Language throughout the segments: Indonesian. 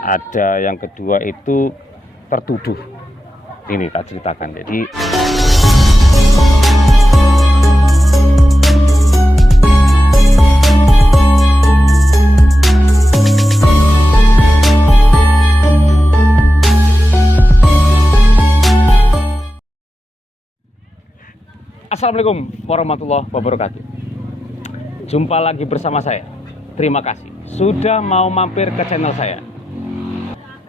ada yang kedua itu tertuduh. Ini tak ceritakan. Jadi Assalamualaikum warahmatullahi wabarakatuh. Jumpa lagi bersama saya. Terima kasih sudah mau mampir ke channel saya.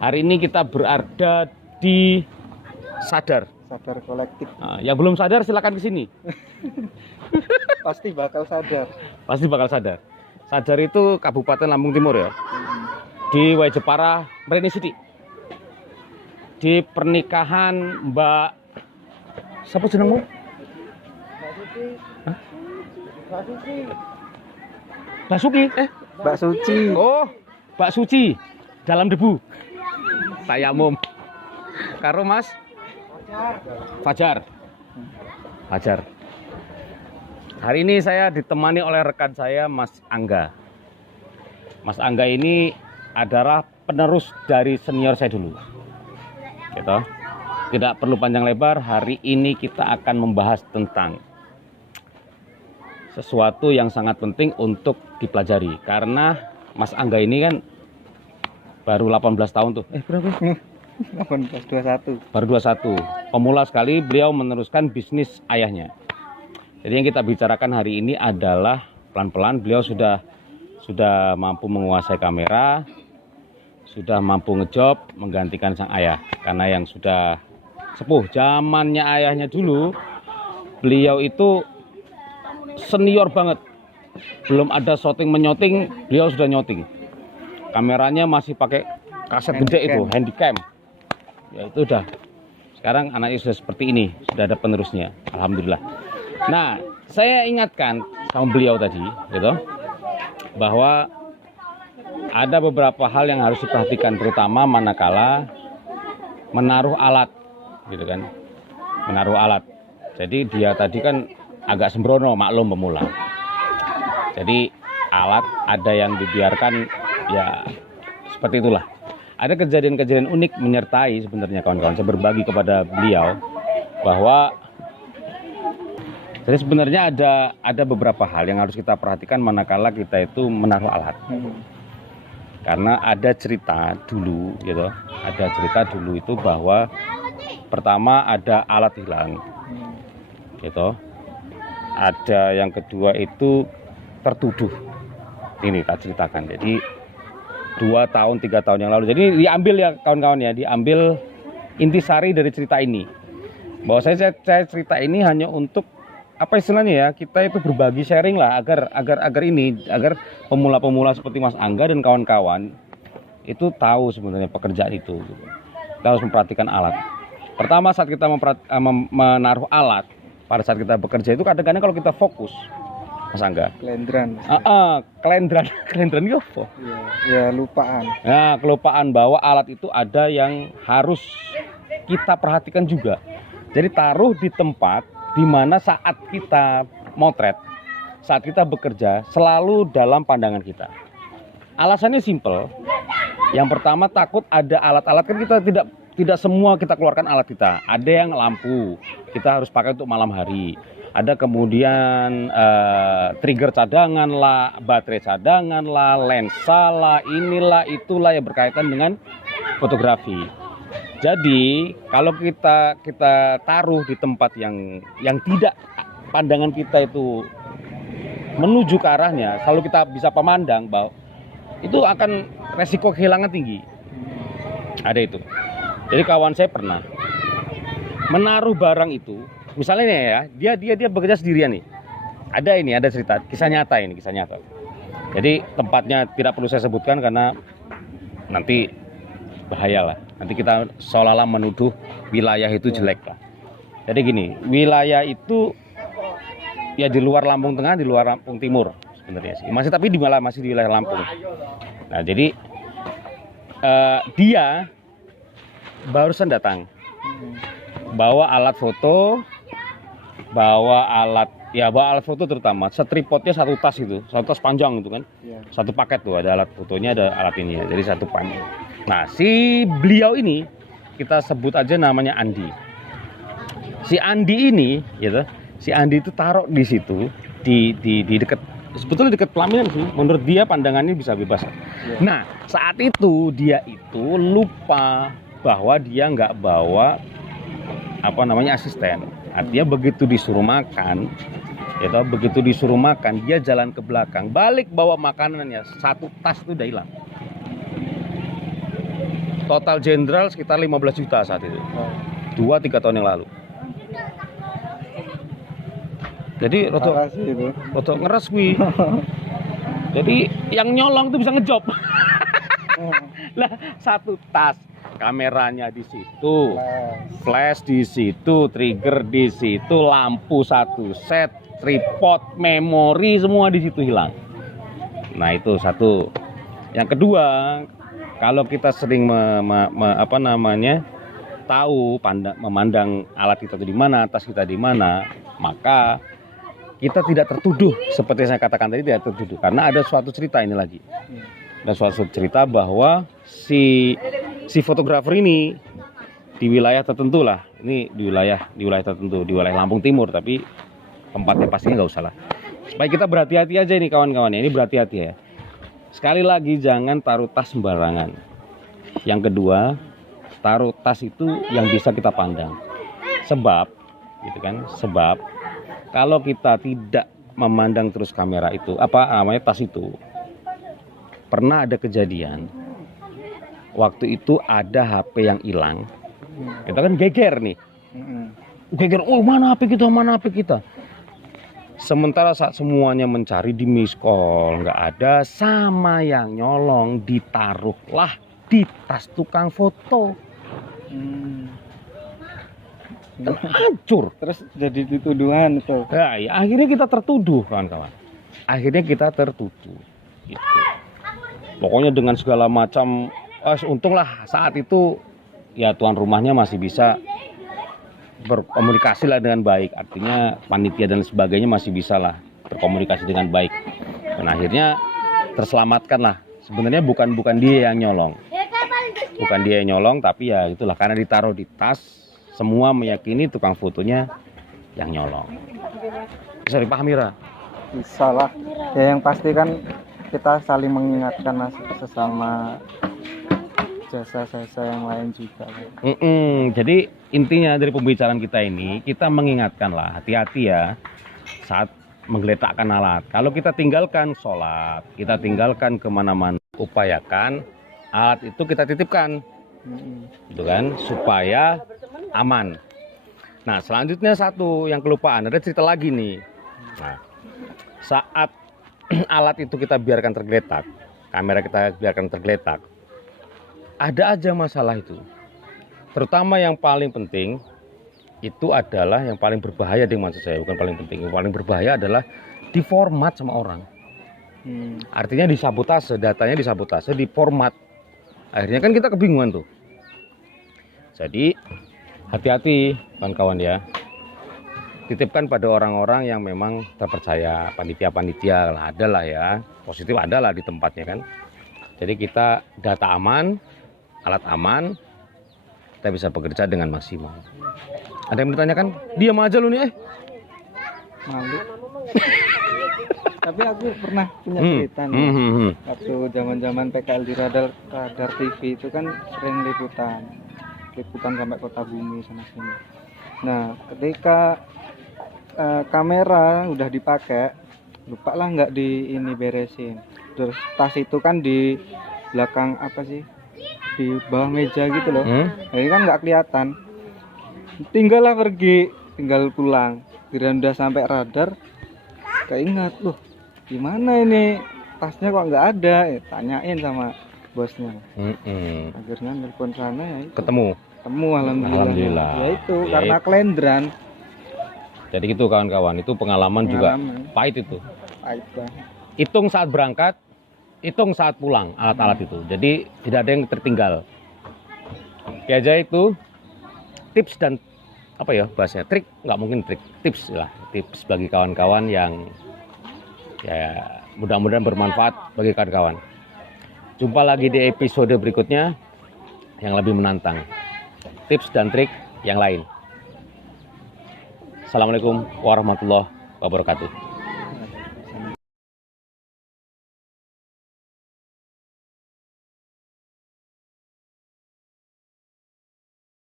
Hari ini kita berada di Sadar kolektif. Nah, yang belum sadar silakan ke sini. Pasti bakal sadar. Pasti bakal sadar. Sadar itu Kabupaten Lampung Timur ya. Di Waijepara, Mreni City. Di pernikahan Mbak siapa jenengmu? Mbak Suci. Mbak Suci. Oh, Mbak Suci dalam debu. Tayamum. Karo Mas Fajar. Hari ini saya ditemani oleh rekan saya Mas Angga. Mas Angga ini adalah penerus dari senior saya dulu. Gitu. Tidak perlu panjang lebar, hari ini kita akan membahas tentang sesuatu yang sangat penting untuk dipelajari. Karena Mas Angga ini kan baru 18 tahun tuh. Berapa? 18, 21. Baru 21. Pemula sekali, beliau meneruskan bisnis ayahnya. Jadi yang kita bicarakan hari ini adalah pelan-pelan beliau sudah mampu menguasai kamera, sudah mampu ngejob menggantikan sang ayah. Karena yang sudah sepuh, zamannya ayahnya dulu, beliau itu senior banget. Belum ada shooting menyoting, beliau sudah nyoting. Kameranya masih pakai kaset gede itu, handycam. Ya itu udah. Sekarang anaknya sudah seperti ini, sudah ada penerusnya. Alhamdulillah. Nah, saya ingatkan sama beliau tadi, gitu, bahwa ada beberapa hal yang harus diperhatikan, terutama manakala menaruh alat, gitu kan. Menaruh alat. Jadi dia tadi kan agak sembrono, maklum pemula. Jadi alat ada yang dibiarkan, ya seperti itulah. Ada kejadian-kejadian unik menyertai sebenarnya kawan-kawan. Saya berbagi kepada beliau bahwa jadi sebenarnya ada beberapa hal yang harus kita perhatikan manakala kita itu menaruh alat. Karena ada cerita dulu, gitu. Ada cerita dulu itu bahwa pertama ada alat hilang, gitu. Ada yang kedua itu tertuduh. Ini tak ceritakan. Jadi 2 tahun 3 tahun yang lalu. Jadi diambil ya kawan-kawan ya, diambil intisari dari cerita ini. Bahwa saya cerita ini hanya untuk apa istilahnya ya, kita itu berbagi sharing lah agar pemula-pemula seperti Mas Angga dan kawan-kawan itu tahu sebenarnya pekerjaan itu. Kita harus memperhatikan alat. Pertama saat kita menaruh alat, pada saat kita bekerja itu kadang-kadang kalau kita fokus, Mas Angga. Kelendran. Kelendran itu apa? Ya lupaan. Nah, kelupaan bahwa alat itu ada yang harus kita perhatikan juga. Jadi taruh di tempat di mana saat kita motret, saat kita bekerja selalu dalam pandangan kita. Alasannya simple. Yang pertama takut ada alat-alat, kan kita tidak semua kita keluarkan alat kita. Ada yang lampu, kita harus pakai untuk malam hari. Ada kemudian trigger cadangan lah, baterai cadangan lah, lensa lah, inilah itulah yang berkaitan dengan fotografi. Jadi kalau kita taruh di tempat yang tidak pandangan kita itu menuju ke arahnya, kalau kita bisa memandang bahwa itu akan resiko kehilangan tinggi. Ada itu. Jadi kawan saya pernah menaruh barang itu. Misalnya nih ya, dia bekerja sendirian nih. Ada cerita, kisah nyata. Jadi tempatnya tidak perlu saya sebutkan karena nanti bahaya lah. Nanti kita seolah-olah menuduh wilayah itu jelek lah. Jadi gini, wilayah itu ya di luar Lampung Tengah, di luar Lampung Timur sebenarnya sih. Masih di wilayah Lampung. Nah, jadi dia barusan datang. Bawa alat foto, bawa alat foto terutama. Tripodnya satu tas itu, satu tas panjang itu kan. Satu paket tuh, ada alat fotonya, ada alat ini. Jadi satu panjang. Nah, si beliau ini kita sebut aja namanya Andi. Si Andi ini, gitu, si Andi itu taruh di situ, di dekat, sebetulnya dekat pelaminan sih. Menurut dia pandangannya bisa bebas. Nah, saat itu dia itu lupa bahwa dia nggak bawa asisten. Artinya begitu disuruh makan, gitu, begitu disuruh makan dia jalan ke belakang, balik bawa makanannya, satu tas itu udah hilang. Total jenderal sekitar 15 juta saat itu. 2-3 tahun yang lalu. Jadi rotok ngeres wi. Jadi yang nyolong tuh bisa ngejob. Lah, satu tas, kameranya di situ, flash di situ, trigger di situ, lampu satu set, tripod, memori semua di situ hilang. Nah, itu satu. Yang kedua, kalau kita sering memandang alat kita di mana, tas kita di mana, maka kita tidak tertuduh, seperti saya katakan tadi, tidak tertuduh, karena ada suatu cerita ini lagi. Ada suatu cerita bahwa si fotografer ini di wilayah tertentu lah, ini di wilayah tertentu, di wilayah Lampung Timur, tapi tempatnya pastinya nggak usah lah. Supaya kita berhati-hati aja ini kawan-kawan, ini berhati-hati ya. Sekali lagi, jangan taruh tas sembarangan. Yang kedua, taruh tas itu yang bisa kita pandang. Sebab, gitu kan? Sebab kalau kita tidak memandang terus kamera itu, tas itu, pernah ada kejadian. Waktu itu ada HP yang hilang. Kita kan geger nih. Geger, oh mana HP kita, mana HP kita. Sementara saat semuanya mencari di miss call, nggak ada, sama yang nyolong ditaruhlah di tas tukang foto. Dan hancur. Terus jadi dituduhan itu. Ya, akhirnya kita tertuduh, kawan-kawan. Akhirnya kita tertuduh. Gitu. Pokoknya dengan segala macam, untunglah saat itu ya tuan rumahnya masih bisa berkomunikasi lah dengan baik, artinya panitia dan sebagainya masih bisa lah berkomunikasi dengan baik, dan akhirnya terselamatkan lah. Sebenarnya bukan dia yang nyolong, tapi ya itulah, karena ditaruh di tas, semua meyakini tukang fotonya yang nyolong. Bisa dipahami, Ra? Bisa lah. Ya yang pasti kan kita saling mengingatkan lah sesama jasa-jasa yang lain juga. Jadi intinya dari pembicaraan kita ini, kita mengingatkan lah, hati-hati ya saat menggeletakkan alat. Kalau kita tinggalkan sholat, kita tinggalkan kemana-mana, upayakan alat itu kita titipkan, gitu kan, supaya aman. Nah, selanjutnya satu yang kelupaan, ada cerita lagi nih. Nah, saat alat itu kita biarkan tergeletak, kamera kita biarkan tergeletak, ada aja masalah itu. Terutama yang paling penting itu adalah, yang paling berbahaya deh, maksud saya bukan paling penting, yang paling berbahaya adalah diformat sama orang. Artinya disabotase, datanya disabotase, diformat. Akhirnya kan kita kebingungan tuh. Jadi hati-hati kawan-kawan ya. Titipkan pada orang-orang yang memang terpercaya, panitia-panitia lah, ada lah ya, positif ada lah di tempatnya kan. Jadi kita data aman, alat aman, kita bisa bekerja dengan maksimal. Ada yang bertanyakan, diam aja lu nih, malu. Tapi aku pernah punya cerita nih. Waktu zaman-zaman PKL di radar TV itu kan sering liputan sampai kota bumi sana sini. Nah, ketika kamera udah dipakai, lupa lah nggak ini beresin. Terus tas itu kan di belakang di bawah meja gitu loh. Ini kan nggak kelihatan. Tinggal pulang. Kira udah sampai radar, keingat loh, gimana ini tasnya kok nggak ada? Tanyain sama bosnya. Akhirnya nelpon sana ya. Ketemu alhamdulillah. Ya itu ya, karena kelendran. Jadi gitu kawan-kawan, itu pengalaman juga pahit itu. Pahit banget. Hitung saat berangkat, hitung saat pulang alat-alat itu. Jadi tidak ada yang tertinggal. Oke aja itu tips dan bahasanya trik, nggak mungkin trik, tips lah, tips bagi kawan-kawan yang ya mudah-mudahan bermanfaat bagi kawan-kawan. Jumpa lagi di episode berikutnya. yang lebih menantang, tips dan trik yang lain. Assalamualaikum warahmatullahi wabarakatuh.